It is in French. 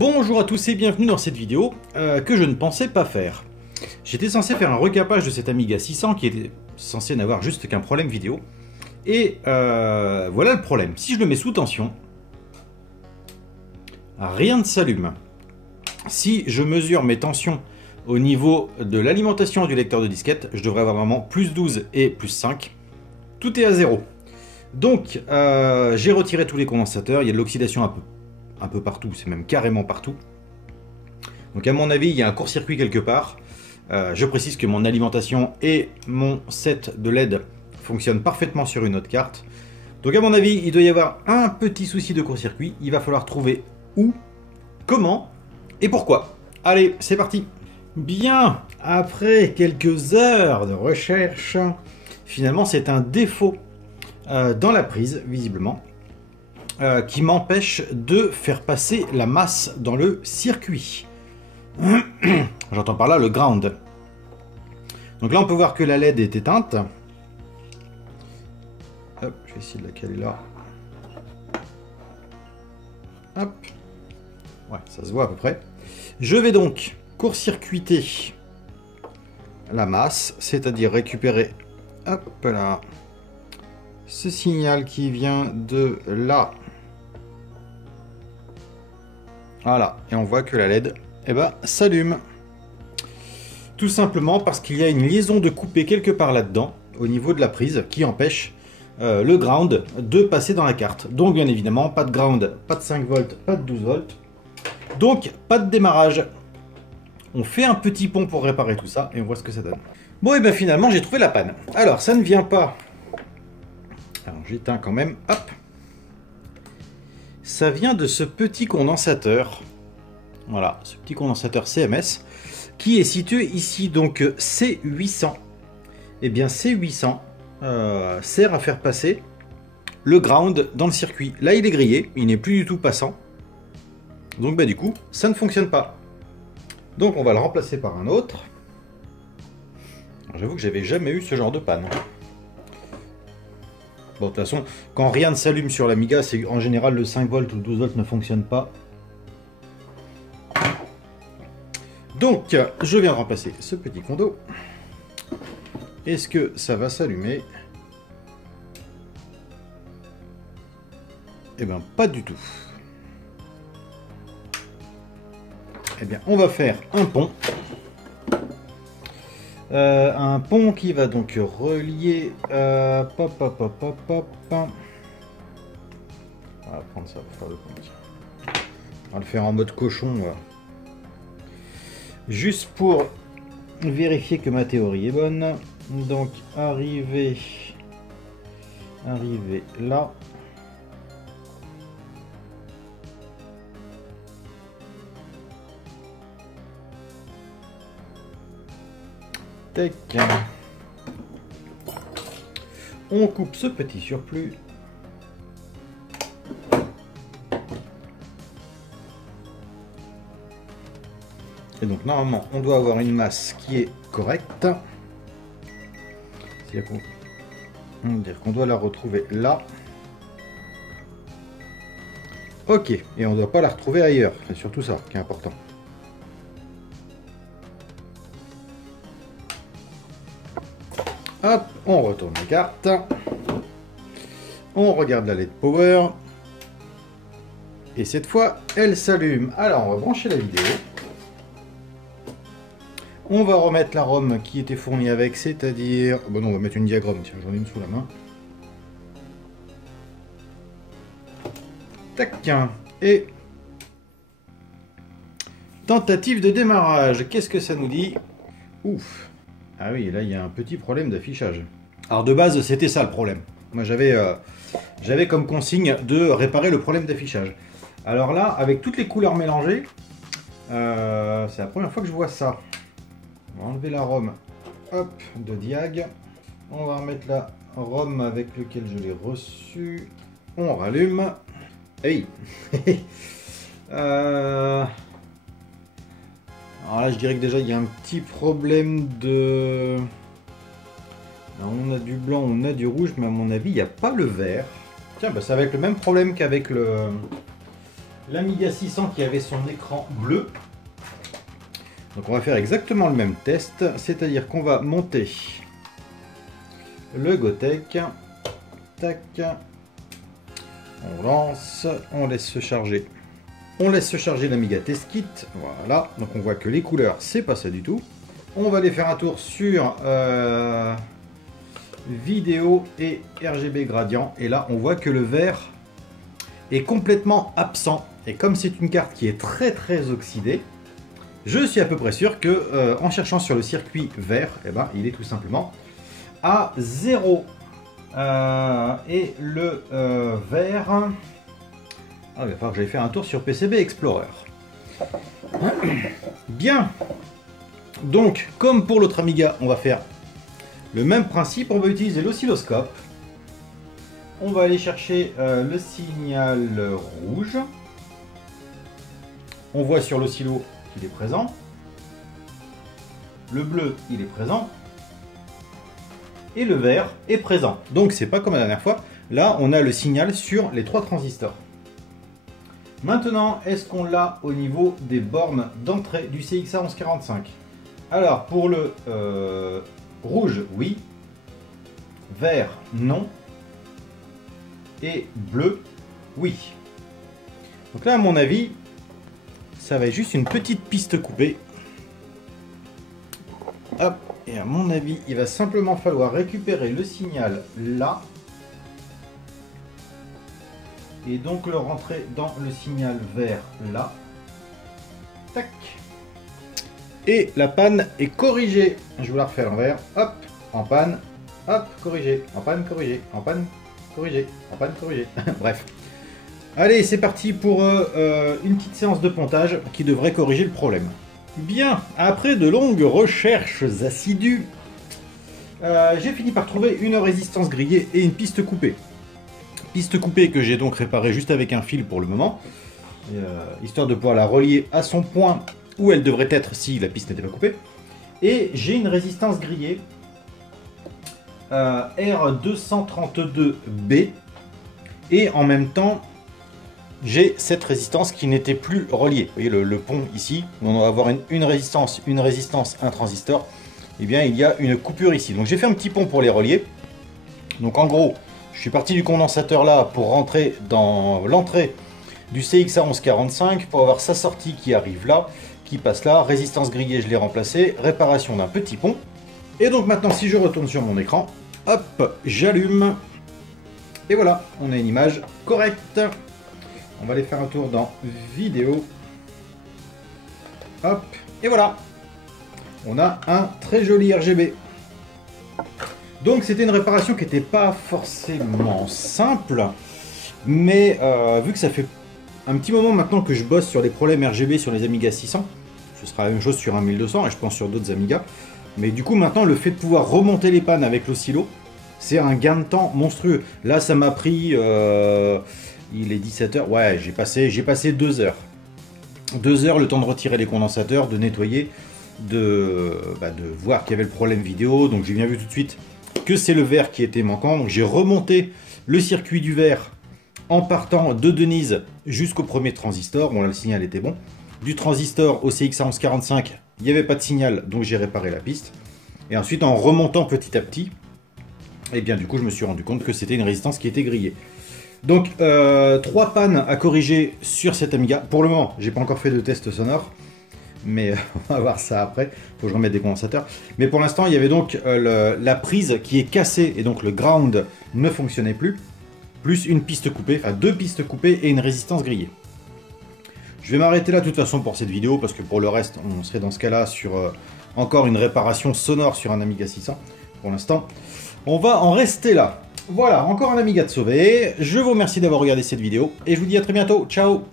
Bonjour à tous et bienvenue dans cette vidéo que je ne pensais pas faire. J'étais censé faire un recapage de cet Amiga 600 qui était censé n'avoir juste qu'un problème vidéo. Et voilà le problème. Si je le mets sous tension, rien ne s'allume. Si je mesure mes tensions au niveau de l'alimentation du lecteur de disquette, je devrais avoir vraiment plus 12 et plus 5. Tout est à 0. Donc j'ai retiré tous les condensateurs, il y a de l'oxydation un peu partout, c'est même carrément partout. Donc à mon avis, il y a un court-circuit quelque part. Je précise que mon alimentation et mon set de LED fonctionnent parfaitement sur une autre carte. Donc à mon avis, il doit y avoir un petit souci de court-circuit. Il va falloir trouver où, comment et pourquoi. Allez, c'est parti. Bien, après quelques heures de recherche, finalement c'est un défaut dans la prise, visiblement, qui m'empêche de faire passer la masse dans le circuit. J'entends par là le ground. Donc là on peut voir que la LED est éteinte. Hop, je vais essayer de la caler là. Hop. Ouais, ça se voit à peu près. Je vais donc court-circuiter la masse, c'est-à-dire récupérer, hop là, ce signal qui vient de là. Voilà, et on voit que la LED s'allume. Tout simplement parce qu'il y a une liaison de coupé quelque part là-dedans, au niveau de la prise, qui empêche le ground de passer dans la carte. Donc bien évidemment, pas de ground, pas de 5 volts, pas de 12 volts. Donc pas de démarrage. On fait un petit pont pour réparer tout ça, et on voit ce que ça donne. Bon, et bien finalement, j'ai trouvé la panne. Alors, ça ne vient pas... Alors j'éteins quand même, hop. Ça vient de ce petit condensateur. Voilà, ce petit condensateur CMS qui est situé ici, donc C800. Et bien C800 sert à faire passer le ground dans le circuit. Là il est grillé, il n'est plus du tout passant. Donc bah du coup ça ne fonctionne pas. Donc on va le remplacer par un autre. J'avoue que j'avais jamais eu ce genre de panne. Bon, de toute façon, quand rien ne s'allume sur l'Amiga, c'est en général le 5 volts ou le 12 volts ne fonctionne pas. Donc, je viens de remplacer ce petit condo. Est-ce que ça va s'allumer? Eh bien, pas du tout. Eh bien, on va faire un pont. Un pont qui va donc relier... On va prendre ça pour faire le pont. On va le faire en mode cochon. Juste pour vérifier que ma théorie est bonne. Donc, arriver là. Tac. On coupe ce petit surplus. Et donc normalement on doit avoir une masse qui est correcte. C'est-à-dire qu'on doit la retrouver là. Ok, et on ne doit pas la retrouver ailleurs. C'est surtout ça qui est important. Hop, on retourne la carte. On regarde la LED Power. Et cette fois, elle s'allume. Alors, on va brancher la vidéo. On va remettre la ROM qui était fournie avec, c'est-à-dire... Bon non, on va mettre une diagramme, tiens, j'en ai une sous la main. Tac, et... Tentative de démarrage, qu'est-ce que ça nous dit? Ouf. Ah oui, là il y a un petit problème d'affichage. Alors de base, c'était ça le problème. Moi j'avais comme consigne de réparer le problème d'affichage. Alors là, avec toutes les couleurs mélangées, c'est la première fois que je vois ça. On va enlever la ROM, hop, de diag. On va remettre la ROM avec laquelle je l'ai reçu. On rallume. Hey. Alors là, je dirais que déjà il y a un petit problème de... Alors, on a du blanc, on a du rouge, mais à mon avis, il n'y a pas le vert. Tiens, bah, ça va être le même problème qu'avec l'Amiga 600 qui avait son écran bleu. Donc on va faire exactement le même test, c'est-à-dire qu'on va monter le Gotek. Tac. On lance, on laisse se charger. On laisse se charger l'Amiga Test Kit. Voilà, donc on voit que les couleurs, c'est pas ça du tout. On va aller faire un tour sur vidéo et RGB gradient. Et là, on voit que le vert est complètement absent. Et comme c'est une carte qui est très oxydée, je suis à peu près sûr que en cherchant sur le circuit vert, eh ben, il est tout simplement à 0. Et le vert... Ah, il va falloir que j'aille faire un tour sur PCB Explorer. Bien. Donc, comme pour l'autre Amiga, on va faire le même principe. On va utiliser l'oscilloscope. On va aller chercher le signal rouge. On voit sur l'oscillo qu'il est présent. Le bleu, il est présent. Et le vert est présent. Donc, c'est pas comme la dernière fois. Là, on a le signal sur les 3 transistors. Maintenant, est-ce qu'on l'a au niveau des bornes d'entrée du CXA 1145? Alors, pour le rouge, oui. Vert, non. Et bleu, oui. Donc là, à mon avis, ça va être juste une petite piste coupée. Hop. Et à mon avis, il va simplement falloir récupérer le signal là. Et donc le rentrer dans le signal vert là. Tac. Et la panne est corrigée. Je vous la refais à l'envers. Hop, en panne. Hop, corrigé. En panne, corrigé. En panne, corrigé. En panne, corrigé. Bref. Allez, c'est parti pour une petite séance de pontage qui devrait corriger le problème. Bien, après de longues recherches assidues, j'ai fini par trouver une résistance grillée et une piste coupée. Piste coupée que j'ai donc réparée juste avec un fil pour le moment, histoire de pouvoir la relier à son point où elle devrait être si la piste n'était pas coupée. Et j'ai une résistance grillée R232B et en même temps j'ai cette résistance qui n'était plus reliée. Vous voyez le pont ici, on va avoir une résistance, un transistor. Et bien il y a une coupure ici. Donc j'ai fait un petit pont pour les relier. Donc en gros, je suis parti du condensateur là pour rentrer dans l'entrée du CXA 1145 pour avoir sa sortie qui arrive là, qui passe là. Résistance grillée, je l'ai remplacée. Réparation d'un petit pont. Et donc maintenant, si je retourne sur mon écran, hop, j'allume. Et voilà, on a une image correcte. On va aller faire un tour dans vidéo. Hop, et voilà. On a un très joli RGB. Donc c'était une réparation qui n'était pas forcément simple. Mais vu que ça fait un petit moment maintenant que je bosse sur les problèmes RGB sur les Amiga 600, ce sera la même chose sur un 1200 et je pense sur d'autres Amiga. Mais du coup maintenant le fait de pouvoir remonter les pannes avec l'oscillo, c'est un gain de temps monstrueux. Là ça m'a pris... il est 17h, ouais, j'ai passé 2 heures. 2 heures le temps de retirer les condensateurs, de nettoyer, de voir qu'il y avait le problème vidéo. Donc j'ai bien vu tout de suite que c'est le vert qui était manquant. Donc j'ai remonté le circuit du vert en partant de Denise jusqu'au premier transistor. Bon là le signal était bon. Du transistor au CXA 1145, il n'y avait pas de signal, donc j'ai réparé la piste. Et ensuite en remontant petit à petit, et bien du coup je me suis rendu compte que c'était une résistance qui était grillée. Donc 3 pannes à corriger sur cet Amiga. Pour le moment, j'ai pas encore fait de test sonore, mais on va voir ça après. Faut que je remette des condensateurs. Mais pour l'instant, il y avait donc la prise qui est cassée et donc le ground ne fonctionnait plus. Plus une piste coupée, enfin 2 pistes coupées et une résistance grillée. Je vais m'arrêter là de toute façon pour cette vidéo parce que pour le reste, on serait dans ce cas-là sur encore une réparation sonore sur un Amiga 600. Pour l'instant, on va en rester là. Voilà, encore un Amiga de sauvé. Je vous remercie d'avoir regardé cette vidéo et je vous dis à très bientôt. Ciao!